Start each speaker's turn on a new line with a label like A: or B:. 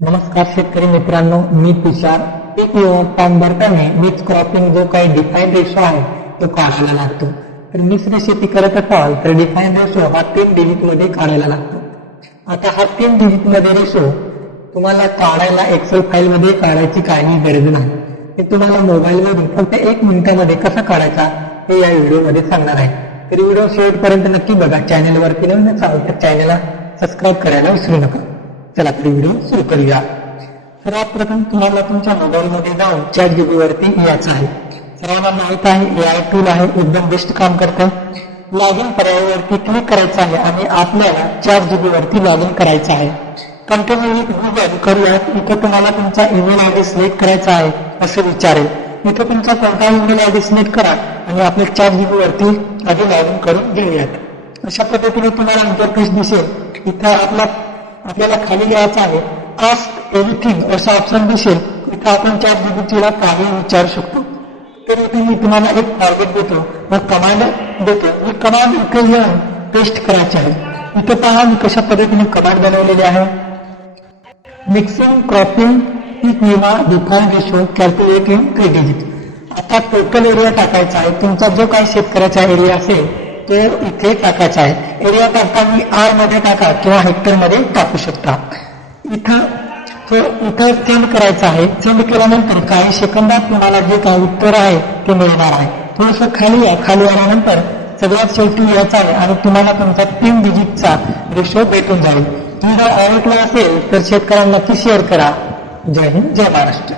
A: नमस्कार शेतकरी मित्रांनो मी तुषार. पीक विमा फॉर्म भरताना मिक्स क्रॉपिंग जो काही डिफाईन रेशो आहे तो काढायला लागतो. तर मिश्र शेती करत असाल तर डिफाईन रेशो हा तीन डिजिटमध्ये काढायला लागतो. आता हा तीन डिजिटमध्ये रेशो तुम्हाला काढायला एक्सेल फाईल मध्ये काढायची काही गरज नाही. हे तुम्हाला मोबाईल मध्ये फक्त एक मिनिटामध्ये कसा काढायचा हे या व्हिडिओमध्ये सांगणार आहे. तरी व्हिडिओ शेवटपर्यंत नक्की बघा. चॅनलवरती नवीन असाल तर चॅनलला सबस्क्राईब करायला विसरू नका. चला तर व्हिडिओ सुरू करूया. सर्वात प्रथम तुम्हाला तुमच्या मोबाईल मध्ये जाऊन चॅट जीबी वरती यायचं आहे. सर्वांना माहीत आहे ए आय टूल आहे एकदम बेस्ट काम करतं. लॉग इन पर्यायावरती क्लिक करायचं आहे आणि आपल्याला चॅट जीबी वरती लॉग इन करायचं आहे. कंटिन्यू विथ गुगल करूयात. इथं तुम्हाला तुमचा ईमेल आय डी सिलेक्ट करायचा आहे असं विचारेल. इथं तुमचा कोणता ईमेल आय डी सिलेक्ट करा आणि आपल्या चॅट जीबी वरती आधी लॉग इन करून घेऊयात. अशा पद्धतीने तुम्हाला इंटरफेस दिसेल. इथं आपला आपल्याला खाली लिहायचं आहे. आस्क एव्हरीथिंग असं ऑप्शन दिसेल तिथं आपण चार जीबीटीला काही विचारू शकतो. तर इथे मी तुम्हाला एक टार्गेट देतो. व कमांड देतो. ही कमांड इथे येऊन पेस्ट करायची आहे. इथे पहा मी कशा पद्धतीने कमांड बनवलेली आहे. मिक्सिंग क्रॉपिंग पीक विमा डिफाईन रेशो कॅल्क्युलेटिंग क्रेडिट आता टोटल एरिया टाकायचा आहे. तुमचा जो काही शेतकऱ्याचा एरिया असेल तो इथे टाकायचा आहे. एरिया टाकताना आरमध्ये टाका किंवा हेक्टरमध्ये टाकू शकता. इथं तो इथं सेंड करायचं आहे. सेंड केल्यानंतर काही सेकंदात तुम्हाला जे काही उत्तर आहे ते मिळणार आहे. थोडस खाली या खाली आल्यानंतर सगळ्यात शेवटी यायचा आहे आणि तुम्हाला तुमचा तीन डिजिटचा रेशो भेटून जाईल. तुम्ही जर आवडला असेल तर शेतकऱ्यांना नक्की शेअर करा. जय हिंद जय महाराष्ट्र.